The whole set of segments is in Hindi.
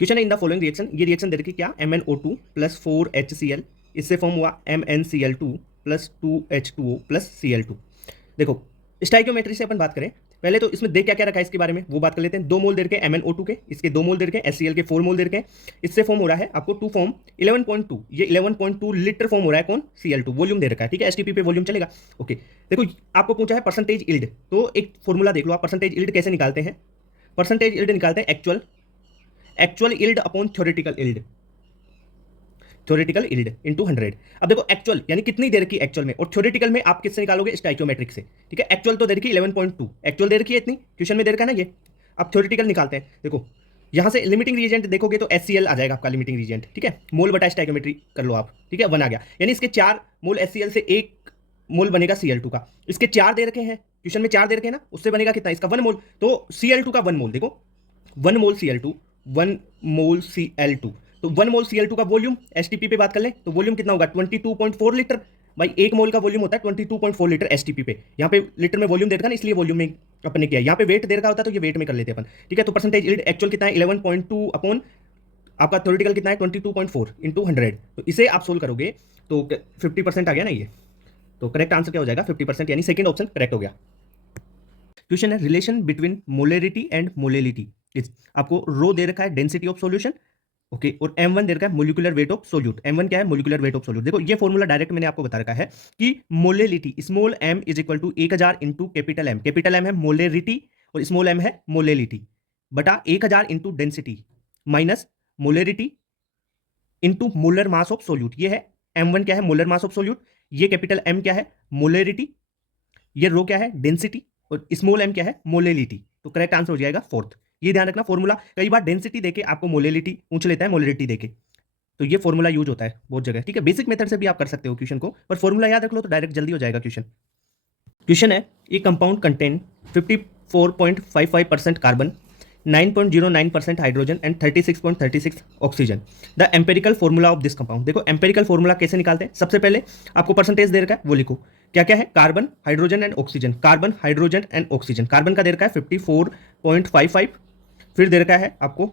क्वेश्चन है इन द फॉलोइंग रिएक्शन, ये रिएक्शन दे रखी क्या, MnO2 प्लस 4HCl, इससे फॉर्म हुआ MnCl2 plus 2H2O plus Cl2। देखो स्टाइकियोमेट्री से अपन बात करें, पहले तो इसमें दे क्या क्या रखा है इसके बारे में वो बात कर लेते हैं। 2 मोल दे रखे MnO2 के, इसके 2 मोल दे रखे HCl के 4 मोल दे रखे, इससे फॉर्म हो रहा है आपको 2 फॉर्म 11.2, ये 11.2 लीटर फॉर्म हो रहा है कौन, Cl2। वॉल्यूम दे रखा है, ठीक है, एसटीपी पे वॉल्यूम चलेगा। ओके, देखो आपको पूछा है परसेंटेज इल्ड, तो एक फॉर्मूला देख लो आप, परसेंटेज इल्ड कैसे निकालते हैं। परसेंटेज इल्ड निकालते हैं actual yield upon theoretical yield, theoretical yield into 100। अब देखो एक्चुअल यानी कितनी देर की एक्चुअल में, और थ्योरेटिकल में आप किससे निकालोगे, स्टाइकियोमेट्रिक से, ठीक है। एक्चुअल तो देर की 11.2, एक्चुअल देर की इतनी क्वेश्चन में देर का ना ये। अब थ्योरेटिकल निकालते हैं, देखो यहां से लिमिटिंग रीजेंट देखोगे तो HCl आ जाएगा आपका लिमिटिंग रीजेंट, ठीक है। मोल बटा स्टाइकियोमेट्री कर लो आप, ठीक है, 1 आ गया, यानी इसके 4 मोल HCl से 1 मोल बनेगा Cl2 का। इसके 4 दे रखे हैं क्वेश्चन में, 4 दे रखे हैं ना, उससे बनेगा कितना, इसका 1 मोल, तो Cl2 का 1 मोल, देखो 1 मोल Cl2, 1 मोल Cl2, तो 1 मोल Cl2 का वॉल्यूम एसटीपी पे बात कर लें तो वॉल्यूम कितना होगा 22.4 लीटर। भाई 1 मोल का वॉल्यूम होता है 22.4 लीटर एसटीपी पे, यहाँ पे लीटर में वॉल्यूम दे रखा ना, इसलिए वॉल्यूम में अपन ने किया। यहाँ पे वेट दे रखा होता तो ये वेट में कर लेते अपन, ठीक है। तो परसेंटेज यील्ड एक्चुअल कितना है 11.2 अपॉन आपका थ्योरेटिकल कितना है 22.4 इंटू 100, तो इसे आप सोल्व करोगे तो 50% आ गया ना ये, तो करेक्ट आंसर क्या हो जाएगा 50%, यानी सेकंड ऑप्शन करेक्ट हो गया। क्वेश्चन है रिलेशन बिटवीन मोलेरिटी एंड मोलेलिटी, आपको रो दे रखा है डेंसिटी ऑफ सॉल्यूशन, ओके, और M1 दे रखा है molecular weight of solute. M1 क्या है, मोलिकुलर वेट ऑफ सोल्यूट। देखो ये फॉर्मूला डायरेक्ट मैंने आपको बता रखा है कि molality small m is equal to 1000 into capital M, capital M है मोलेरिटी और स्मॉल m है मोलेलिटी, बटा 1000 into density minus molarity into molar mass of solute. ये है M1 क्या है, मोलर मास ऑफ सोल्यूट, ये कैपिटल M क्या है, मोलेरिटी, ये रो क्या है, डेंसिटी, और स्मॉल m क्या है, मोलेलिटी। तो करेक्ट आंसर हो जाएगा फोर्थ। ये ध्यान रखना फॉर्मूला कई बार डेंसिटी देके आपको मोलेलिटी पूछ लेता है, मोलेलिटी देके, तो ये फॉर्मूला यूज होता है बहुत जगह, ठीक है। बेसिक मेथड से भी आप कर सकते हो क्वेश्चन को, पर फॉर्मूला याद रख लो तो डायरेक्ट जल्दी हो जाएगा क्वेश्चन। क्वेश्चन है ये compound contain 54.55% carbon, 9.09% hydrogen and 36.36 oxygen. The empirical formula of this compound, देखो एम्पेरिकल फॉर्मूला कैसे निकालते हैं। सबसे पहले आपको परसेंटेज दे रखा है वो लिखो, क्या क्या है, carbon hydrogen and oxygen, carbon hydrogen and oxygen, carbon का दे रखा है 54.55, फिर दे रखा है आपको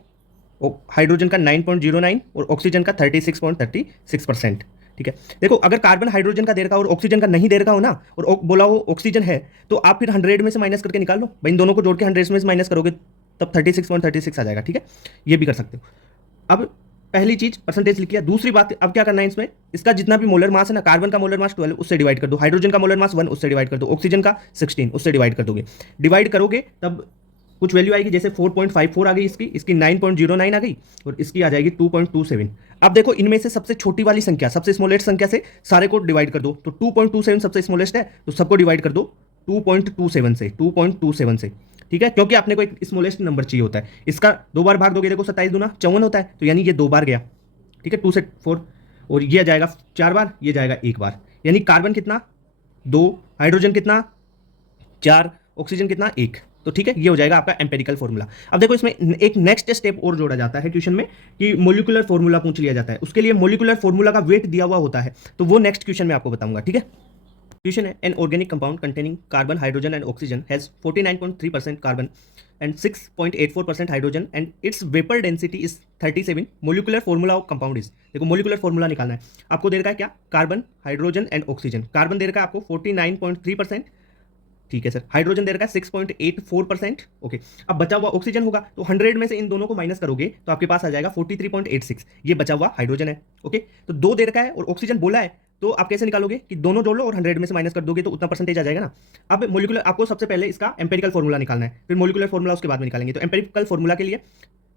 हाइड्रोजन का 9.09 और ऑक्सीजन का 36.36%, ठीक है। देखो अगर कार्बन हाइड्रोजन का दे रखा हो और ऑक्सीजन का नहीं दे रखा हो ना, और बोला हो ऑक्सीजन है, तो आप फिर 100 में से माइनस करके निकाल लो भाई, इन दोनों को जोड़ के 100 में से माइनस करोगे तब 36.36 आ जाएगा, ठीक है। ये भी कर सकते हो। अब पहली चीज परसेंटेज लिखी है, दूसरी बात अब क्या करना है इसमें, इसका जितना भी मोलर मास है ना, कार्बन का मोलर मास 12 उससे डिवाइड कर दो, हाइड्रोजन का मोलर मास 1 उससे डिवाइड कर दो, ऑक्सीजन का 16 उससे डिवाइड कर दोगे। डिवाइड करोगे तब कुछ वैल्यू आएगी, जैसे 4.54 आ गई, इसकी 9.09 आ गई, और इसकी आ जाएगी 2.27। अब देखो इनमें से सबसे छोटी वाली संख्या, सबसे स्मॉलेस्ट संख्या से सारे को डिवाइड कर दो, तो 2.27 सबसे स्मॉलेस्ट है, तो सबको डिवाइड कर दो 2.27 से, 2.27 से, ठीक है, क्योंकि आपने को एक स्मॉलेस्ट नंबर चाहिए होता है। इसका 2 बार भाग दोगे, देखो 27 दूना 54 होता है, तो यानी ये 2 बार गया, ठीक है, 2 से 4, और ये जाएगा 4 बार, ये जाएगा 1 बार, यानी कार्बन कितना 2, हाइड्रोजन कितना 4, ऑक्सीजन कितना 1, तो ठीक है, ये हो जाएगा आपका एम्पेरिकल फॉर्मूला। अब देखो इसमें एक नेक्स्ट स्टेप और जोड़ा जाता है क्वेश्चन में कि मोलिकुलर फॉर्मूला पूछ लिया जाता है, उसके लिए मोलिकुलर फॉर्मूला का वेट दिया हुआ होता है, तो वो नेक्स्ट क्वेश्चन में आपको बताऊंगा, ठीक है। क्वेश्चन है an organic compound containing carbon hydrogen and oxygen has 49.3% carbon and 6.84% hydrogen and its vapour density is 37, molecular formula of compound is, देखो मोलिकुलर फॉर्मूला निकालना है आपको, दे रखा है क्या, carbon hydrogen and oxygen, carbon दे रखा है आपको 49.3%, ठीक है सर, हाइड्रोजन दे रखा है 6.84%, ओके। अब बचा हुआ ऑक्सीजन होगा, तो 100 में से इन दोनों को माइनस करोगे तो आपके पास आ जाएगा 43.86, ये बचा हुआ हाइड्रोजन है, ओके। तो 2 दे रखा है और ऑक्सीजन बोला है, तो आप कैसे निकालोगे कि दोनों जोड़ लो और 100 में से माइनस कर दोगे तो उतना परसेंटेज आ जाएगा ना। अब मोलिकुलर आपको सबसे पहले इसका एम्पेरिकल फॉर्मूला निकालना है, फिर मोलिकुलर फॉर्मूला उसके बाद में निकालेंगे। तो एम्पेरिकल फॉर्मूला के लिए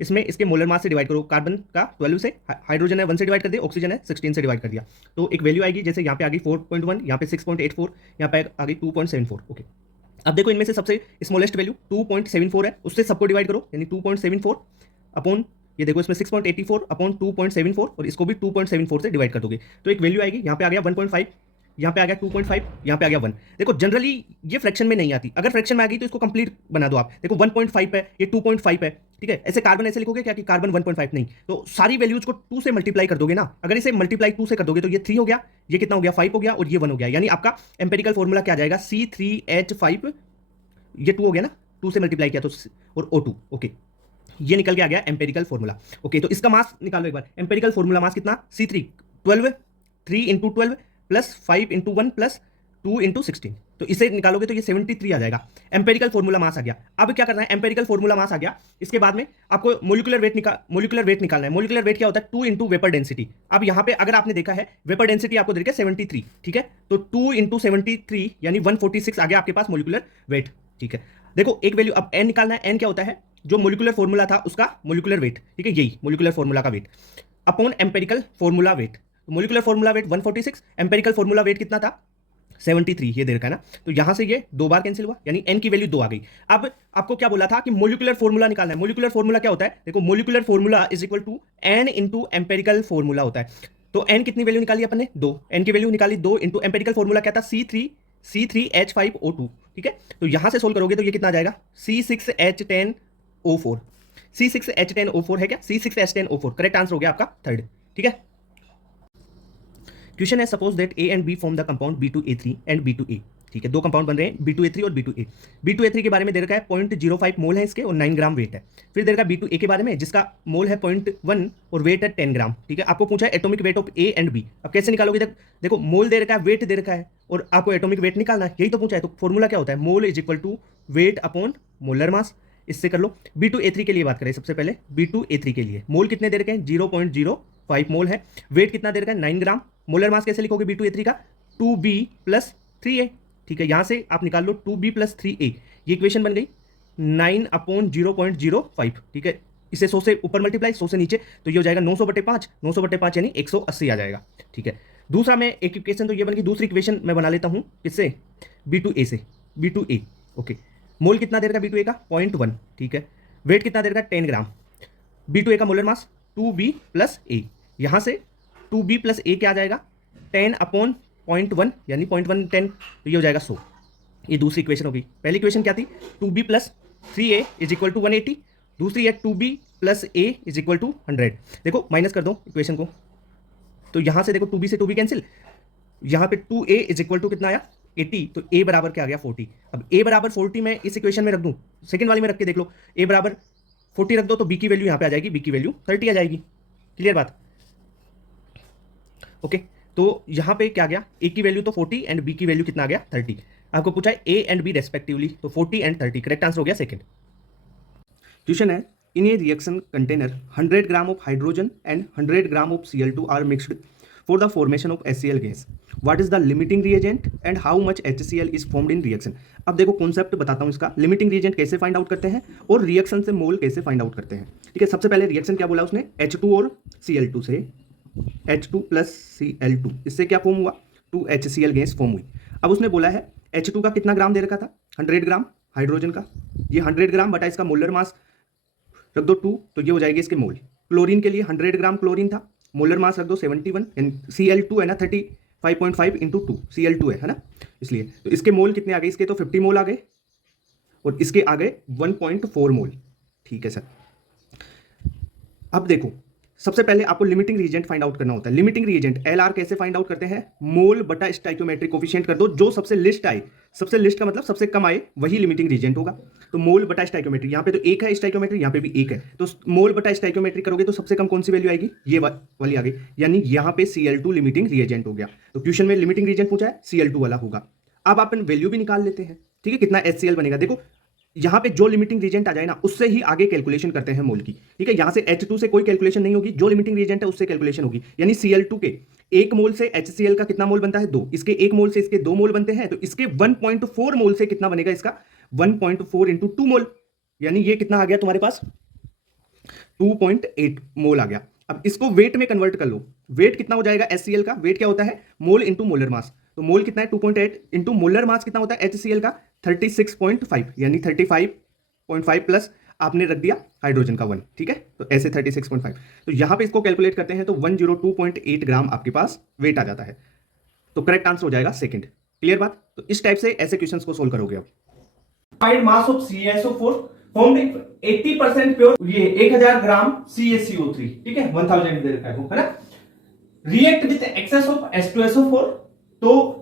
इसमें इसके मोलर मास से डिवाइड करो, कार्बन का 12 से, हाइड्रोजन है 1 से डिवाइड कर दिया, ऑक्सीजन है 16 से डिवाइड कर दिया, तो एक वैल्यू आएगी, जैसे यहाँ पे आ गई 4.1, यहाँ पे 6.84, यहाँ पे आ गई 2.74, ओके। अब देखो इनमें से सबसे स्मॉलेस्ट वैल्यू 2.74 है, उससे सबको डिवाइड करो, यानी 2.74 अपॉन, ये देखो इसमें 6.84 अपॉन 2.74, और इसको भी 2.74 से डिवाइड कर दोगे, तो एक वैल्यू आएगी, यहाँ पे आ गया 1.5, यहाँ पे आ गया 2.5, यहाँ पे आ गया 1। देखो जनरली ये फ्रैक्शन में नहीं आती, अगर फ्रैक्शन में आ गई तो इसको कंप्लीट बना दो आप, देखो 1.5 है, ये 2.5 है, ठीक है। ऐसे कार्बन ऐसे लिखोगे क्या कि कार्बन 1.5 नहीं, तो सारी वैल्यूज को 2 से मल्टीप्लाई कर दोगे ना, अगर इसे मल्टीप्लाई 2 से कर दोगे तो ये 3 हो गया, ये कितना हो गया 5 हो गया, और ये 1 हो गया, यानी आपका एम्पेरिकल फॉर्मूला क्या आ जाएगा C3H5, ये 2 हो गया ना, 2 से मल्टीप्लाई किया तो, और O2, ओके। ये निकल के आ गया एम्पेरिकल फॉर्मूला। ओके, तो इसका मास निकालो एक बार। एम्पेरिकल फॉर्मूला मास कितना, C3 12, 3 into 12 plus 5 into 1 plus 2 into 16, तो इसे निकालोगे तो ये 73 आ जाएगा। एम्पेरिकल फॉर्मूला मास आ गया। अब क्या करना है, एम्पेरिकल फॉर्मूला मास आ गया, इसके बाद में आपको मोलिकुलर वेट निकालना है। मोलिकुलर वेट क्या होता है, 2 इंटू वेपर डेंसिटी। अब यहाँ पे अगर आपने देखा है वेपर डेंसिटी आपको दे रखी है 73, ठीक है, तो 2 इंटू 73 यानी 146 आ गया आपके पास मोलिकुलर वेट, ठीक है। देखो एक वैल्यू अब एन निकालना है। एन क्या होता है, जो मोलिकुलर फॉर्मूला था उसका मोलिकुलर वेट, ठीक है, यही मोलिकुलर फॉर्मूला का weight upon empirical formula wait. Molecular formula wait 146, empirical formula wait कितना था 73, ये दे रखा है ना, तो यहां से ये 2 बार कैंसिल हुआ, यानी n की वैल्यू 2 आ गई। अब आपको क्या बोला था कि मोलिकुलर फॉर्मूला निकालना है। मोलिकुलर फॉर्मूला क्या होता है, देखो molecular formula is equal to n into empirical formula होता है। तो n कितनी वैल्यू निकाली अपन ने, 2, n की वैल्यू निकाली 2 इंटू एम्पेरिकल फॉर्मूला क्या था C3H5O2, ठीक है। तो यहां से सोल्व करोगे तो ये कितना आ जाएगा C6H10O4। C6H10O4 है क्या, C6H10O4 करेक्ट आंसर हो गया आपका थर्ड, ठीक है। क्वेश्चन है suppose that A and B form the compound B2A3 and B2A, ठीक है, दो कंपाउंड बन रहे हैं B2A3 और B2A। B2A3 के बारे में दे रखा है 0.05 मोल है इसके और 9 ग्राम वेट है। फिर दे रखा है B2A के बारे में जिसका मोल है 0.1 और वेट है 10 ग्राम, ठीक है। आपको पूछा है atomic weight of A and B। अब कैसे निकालोगे, देखो मोल दे रखा है, वेट दे रखा है और आपको एटॉमिक वेट निकालना है, यही तो पूछा है। तो फॉर्मूला क्या होता है, mole is equal to weight upon molar mass. इससे कर लो। B2A3 के लिए बात करें सबसे पहले। B2A3 के लिए मोल कितने दे रखे हैं 0.05 मोल है, वेट कितना दे रखा है 9 ग्राम। मोलर मास कैसे लिखोगे B2A3 का 2B प्लस 3A, ठीक है। यहां से आप निकाल लो 2B प्लस 3A, ये इक्वेशन बन गई 9 अपॉन 0.05, ठीक है। इसे 100 से ऊपर मल्टीप्लाई 100 से नीचे, तो ये हो जाएगा 900/5, 900/5 यानी 180 आ जाएगा, ठीक है। दूसरा मैं एक इक्वेशन तो ये बन गई, दूसरी इक्वेशन मैं बना लेता हूं किससे, B2A से। B2A ओके, मोल कितना दे रखा B2A का 0.1, ठीक है। वेट कितना दे रखा 10 ग्राम। B2A का molar mass 2B plus A, यहां से 2B प्लस A क्या आ जाएगा 10 अपॉन 0.1 यानी 0.1 10, तो ये हो जाएगा 100। ये दूसरी इक्वेशन होगी। पहली इक्वेशन क्या थी 2B plus 3A is equal to 180, दूसरी है 2B plus A is equal to 100। देखो माइनस कर दो इक्वेशन को, तो यहां से देखो 2B से 2B कैंसिल, यहां पे 2A इज इक्वल टू कितना आया 80, तो A बराबर क्या आ गया 40। अब A बराबर 40 मैं इस इक्वेशन में रख दूं, सेकंड वाली में रख के देख लो, A बराबर 40 रख दो तो B की वैल्यू यहां पे आ जाएगी, B की वैल्यू 30 आ जाएगी। क्लियर बात, ओके। तो यहां पे क्या गया, A की वैल्यू तो 40 एंड B की वैल्यू कितना आ गया 30। आपको पूछा है A एंड B रेस्पेक्टिवली, तो 40 एंड 30 करेक्ट आंसर हो गया सेकंड। क्वेश्चन है in a reaction container 100 gram of hydrogen and 100 gram of Cl2 are mixed for the formation of HCl gas. What is the limiting reagent and how much HCl is formed in reaction? अब देखो कॉन्सेप्ट बताता हूं इसका, लिमिटिंग रिएजेंट कैसे फाइंड आउट करते हैं और रिएक्शन से मोल कैसे फाइंड आउट करते हैं, ठीक है। सबसे पहले रिएक्शन क्या बोला उसने, H2 और Cl2 से H2 प्लस Cl2, इससे क्या फॉर्म हुआ 2HCl गैस फॉर्म हुई। अब उसने बोला है H2 का कितना ग्राम दे रखा था 100 ग्राम हाइड्रोजन का, ये 100 ग्राम बटा इसका मोलर मास रख दो 2, तो ये हो जाएगी इसके मोल। क्लोरीन के लिए 100 ग्राम क्लोरीन था, मोलर मास रख दो 71, यानी Cl2 है ना 35.5 इंटू 2 Cl2 है ना, इसलिए तो इसके मोल कितने आ गए, इसके तो 50 मोल आ गए और इसके आ गए 1.4 मोल, ठीक है सर। अब देखो सबसे पहले आपको लिमिटिंग रिएजेंट फाइंड आउट करना होता है। लिमिटिंग रिएजेंट LR कैसे फाइंड आउट करते हैं, मोल बटा स्टाइकियोमेट्रिक कोफिशिएंट कर दो, जो सबसे लिस्ट आए, सबसे लिस्ट का मतलब सबसे कम आए वही लिमिटिंग रिएजेंट होगा। तो मोल बटा स्टाइकियोमेट्रिक, यहाँ पे तो एक है स्टाइकियोमेट्रिक, यहाँ पे भी एक है, तो मोल बटा स्टाइकियोमेट्रिक करोगे तो सबसे कम कौन सी वैल्यू आएगी, ये वाली आ गई, यानी यहाँ पे Cl2 लिमिटिंग रिएजेंट हो गया। तो क्वेश्चन में लिमिटिंग रिएजेंट पूछा है Cl2 वाला होगा। अब आप वैल्यू भी निकाल लेते हैं, ठीक है, कितना HCl बनेगा। देखो यहां पे जो लिमिटिंग रिएजेंट आ जाए ना उससे ही आगे कैलकुलेशन करते हैं मोल की, ठीक है। यहां से H2 से कोई कैलकुलेशन नहीं होगी, जो लिमिटिंग रिएजेंट है उससे कैलकुलेशन होगी। यानी Cl2 के 1 मोल से HCl का कितना मोल बनता है 2, इसके 1 मोल से इसके 2 मोल बनते हैं, तो इसके 1.4 मोल से कितना बनेगा इसका 1.4 इंटू 2 मोल, यानी ये कितना आ गया तुम्हारे पास 2.8 मोल आ गया। अब इसको वेट में कन्वर्ट कर लो, वेट कितना हो जाएगा HCl का, वेट क्या होता है मोल इंटू मोलर मास, तो मोल कितना है 2.8 इंटू मोलर मास कितना होता है HCl का 36.5, यानी 35.5 प्लस आपने रख दिया हाइड्रोजन का 1, ठीक है, तो ऐसे 36.5। तो यहां पे इसको कैलकुलेट करते हैं तो 102.8 ग्राम आपके पास वेट आ जाता है, तो करेक्ट आंसर हो जाएगा सेकंड। क्लियर बात, तो इस टाइप से ऐसे क्वेश्चंस को सोल्व करोगे। अब find mass of CaSO4 formed 80% pure, ये 1000 ग्राम CaCO3, ठीक है, 1000 दे रखा है ना। React with access of H2SO4, तो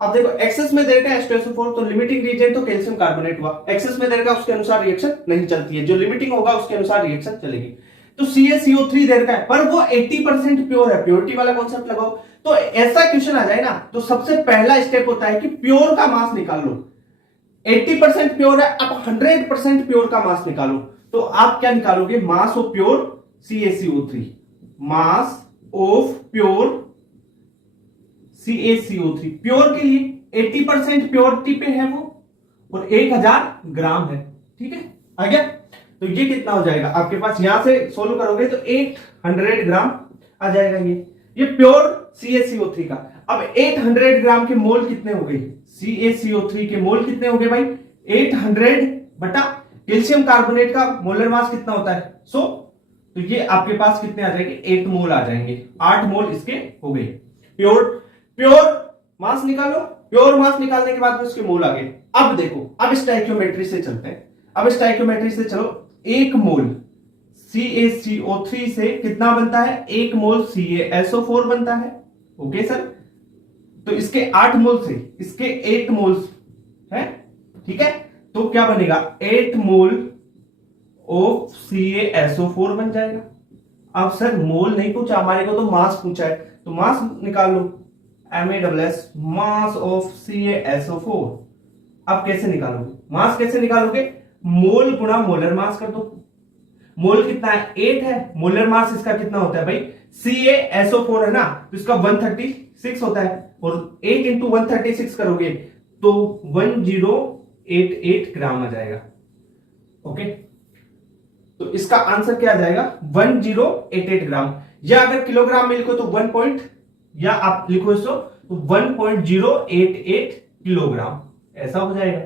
अब देखो एक्सेस में दे रखा है H2SO4 तो लिमिटिंग रिएजेंट तो कैल्शियम कार्बोनेट हुआ, एक्सेस में दे रखा है उसके अनुसार रिएक्शन नहीं चलती है, जो लिमिटिंग होगा उसके अनुसार रिएक्शन चलेगी। तो CaCO3 दे रखा है पर वो 80% प्योर है, प्योरिटी वाला कॉन्सेप्ट लगाओ। तो ऐसा क्वेश्चन आ जाए ना तो सबसे पहला स्टेप होता है कि प्योर का मास निकाल लो। 80% प्योर है, अब 100% प्योर का मास निकालो। तो आप क्या निकालोगे, mass of pure CaCO3, mass of pure CaCO3 pure के लिए 80% प्योरिटी पे है वो और 1000 ग्राम है। ठीक है, आ गया। तो ये कितना हो जाएगा आपके पास, यहां से सोल्व करोगे तो 800 ग्राम आ जाएगा। ये प्योर CaCO3 का। अब 800 ग्राम के मोल कितने हो गए, CaCO3 के मोल कितने हो गए भाई, 800 बटा कैल्शियम कार्बोनेट का मोलर मास कितना होता है 100। तो ये आपके पास कितने आ जाएंगे, 8 मोल आ जाएंगे, 8 मोल इसके हो गए। प्योर मास निकालो, प्योर मास निकालने के बाद में उसके मोल आ गए। अब देखो, अब स्टोइकियोमेट्री से चलते हैं। अब स्टोइकियोमेट्री से चलो, 1 मोल CaCO3 से कितना बनता है, 1 मोल CaSO4 बनता है। ओके सर, तो इसके 8 मोल से इसके 8 मोल्स है। ठीक है, तो क्या बनेगा, 8 मोल ऑफ CaSO4 बन जाएगा। अब सर मोल नहीं पूछा हमारे को, तो मास पूछा है, तो मास निकाल लो, MASS, मास ऑफ CaSO4। अब कैसे निकालोगे, मास कैसे निकालोगे, मोल गुणा मोलर मास कर दो। मोल कितना है, 8 है, मोलर मास इसका कितना होता है भाई, CaSO4 है ना, तो इसका 136 होता है, और 8 इंटू 136 करोगे तो 1088 ग्राम आ जाएगा। ओके, तो इसका आंसर क्या आ जाएगा, 1088 ग्राम। या अगर किलोग्राम में लिखो तो 1 पॉइंट, या आप लिखो इसको तो 1.088 किलोग्राम, ऐसा हो जाएगा।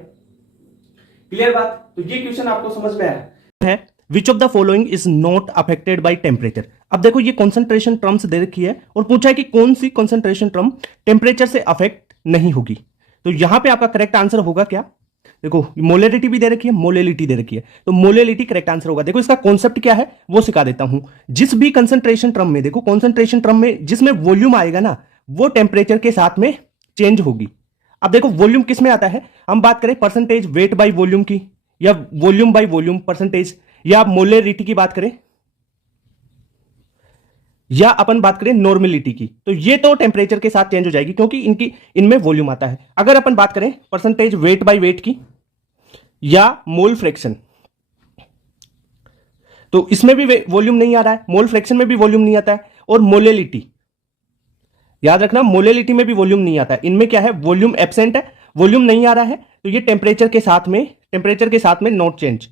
क्लियर बात। तो ये क्वेश्चन आपको समझ में आया है, which of the following is not affected by temperature. अब देखो ये कॉन्सेंट्रेशन टर्म्स दे रखी है और पूछा है कि कौन सी कॉन्सेंट्रेशन टर्म टेम्परेचर से अफेक्ट नहीं होगी। तो यहां पे आपका करेक्ट आंसर होगा क्या, देखो मोलेरिटी भी दे रखी है, मोलेलिटी दे रखी है, तो मोलेलिटी करेक्ट आंसर होगा। देखो इसका कॉन्सेप्ट क्या है वो सिखा देता हूं। जिस भी कंसंट्रेशन टर्म में, देखो कंसंट्रेशन टर्म में जिसमें वॉल्यूम आएगा ना, वो टेम्परेचर के साथ में चेंज होगी। अब देखो वॉल्यूम किस में आता है, हम बात करें परसेंटेज वेट बाय वॉल्यूम की, या वॉल्यूम बाय वॉल्यूम परसेंटेज, या मोलेरिटी की बात करें, या अपन बात करें नॉर्मेलिटी की, तो ये तो टेम्परेचर के साथ चेंज हो जाएगी क्योंकि इनमें वॉल्यूम आता है। अगर अपन बात करें परसेंटेज वेट बाय वेट की या मोल फ्रैक्शन, तो इसमें भी वॉल्यूम नहीं आ रहा है, मोल फ्रैक्शन में भी वॉल्यूम नहीं आता है, और मोलेलिटी, याद रखना मोलेलिटी में भी वॉल्यूम नहीं आता है। इनमें क्या है, वॉल्यूम एब्सेंट है, वॉल्यूम नहीं आ रहा है, तो ये टेम्परेचर के साथ में नॉट चेंज।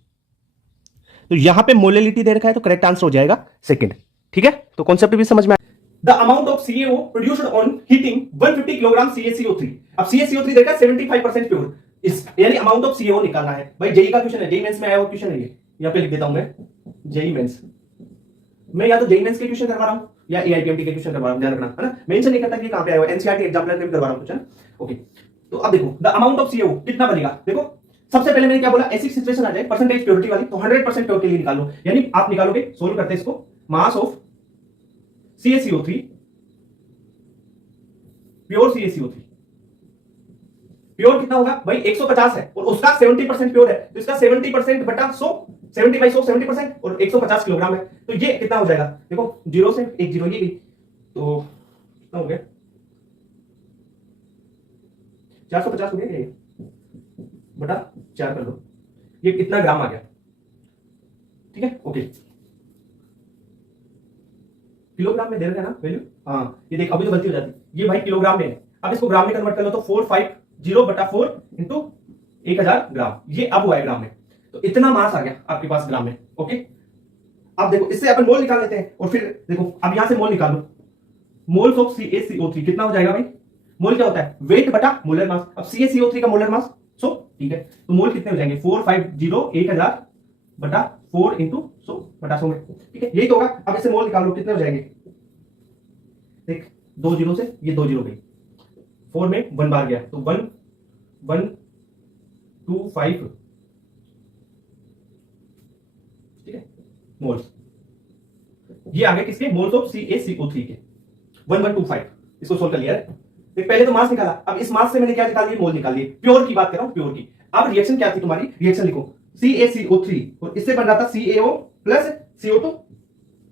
तो यहां पे मोलेलिटी दे रखा है, तो करेक्ट आंसर हो जाएगा सेकंड। ठीक है, तो कॉन्सेप्ट भी समझ में आया। The amount of CaO produced on heating 150 kilogram CaCO3। अब CaCO3 देखा 75% प्योर, इस यानी अमाउंट ऑफ CaO निकालना है भाई। जेई का क्वेश्चन है, जेई मेंस में आया हुआ क्वेश्चन है ये, यहां पे लिख देता हूं मैं, जेई मेंस मैं या तो जेई मेंस के क्वेश्चन करवा रहा हूं या एआईपीएमटी के क्वेश्चन करवा रहा हूं, ध्यान रखना है ना, मेंशन नहीं करता कि कहां पे आया हुआ, एनसीईआरटी एग्जाम्पलर में करवा रहा हूं क्वेश्चन। ओके, तो अब देखो द अमाउंट ऑफ CaO कितना बनेगा। देखो सबसे पहले मैंने क्या बोला, ऐसी सिचुएशन आ जाए परसेंटेज प्योरिटी वाली, तो 100% प्योर के लिए निकालो, यानी आप निकालोगे, सोल्व करते हैं इसको, mass of CaCO3, pure CaCO3, pure कितना होगा भाई 150 है, और उसका 70% प्योर है, तो इसका 70% बटा 100, 70 बाई 100 70%, और 150 किलोग्राम है, तो ये कितना हो जाएगा, देखो 0 से 1 0 ये गई, तो कितना हो गया 450 हो गया, ये बटा 4 कर दो, ये कितना ग्राम आ गया। ठीक है, ओके, किलोग्राम में दे रखा है ना वैल्यू, हाँ ये देख अभी तो गलती हो जाती, ये भाई किलोग्राम में है, अब इसको ग्राम में कन्वर्ट कर लो तो 450 बटा 4 इंटू 1000 ग्राम, ये अब हुआ है ग्राम में, तो इतना मास आ गया आपके पास ग्राम में। ओके, अब देखो इससे अपन मोल निकाल लेते हैं, और फिर देखो अब यहां से मोल निकालो, मोल्स ऑफ CaCO3 कितना हो जाएगा भाई, मोल क्या होता है, वेट बटा मोलर मास। अब CaCO3 का मोलर मास 100, ठीक है, तो मोल कितने हो जाएंगे 450 1000 बटा 4 इंटू 100 बटा 100 में, ठीक है, यही तो होगा। अब इससे मोल निकालो कितने हो जाएंगे, देख 2 0 से ये 2 0 गई, 4 में 1 बार गया, तो 1125, ठीक है, मोल्स, ये आ गए किसके, मोल्स ऑफ CaCO3 के 1125, इसको सोल्व कर लिया है। तो पहले तो मास निकाला, अब इस मास से मैंने क्या निकाल लिया, मोल निकाल लिए। प्योर की बात कर रहा हूं, प्योर की। अब रिएक्शन क्या थी तुम्हारी, रिएक्शन लिखो CaCO3 और इससे बन रहा था CaO प्लस CO2,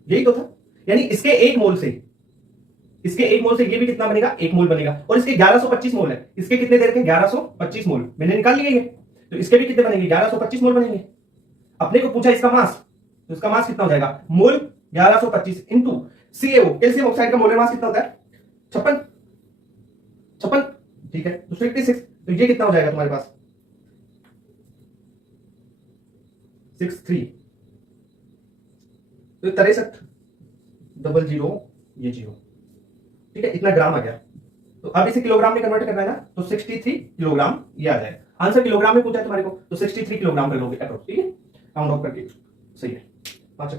यही तो था। यानी इसके एक मोल से ये भी कितना बनेगा, 1 मोल बनेगा। और इसके 1125 मोल है, इसके कितने दे रखे, 1125 मोल मैंने निकाल लिए ये। तो इसके भी कितने बनेंगे, 1125 मोल बनेंगे। अपने को पूछा इसका मास, तो इसका मास कितना हो जाएगा, मोल 1125 इंटू CaO, कैल्शियम ऑक्साइड का मोलर मास कितना होता है, 56, ठीक है, तो 56। तो ये कितना हो जाएगा तुम्हारे पास, 63, तो 63, ये 0, ठीक है, इतना ग्राम आ गया। तो अब इसे किलोग्राम में कन्वर्ट करना है ना, तो 63 किलोग्राम ये आ जाएगा। आंसर किलोग्राम में पूछा है तुम्हारे को, तो 63 किलोग्राम कर लोगे अप्रोक्स, ठीक है, काउंट ऑफ करके, सही है। 5 सेकंड।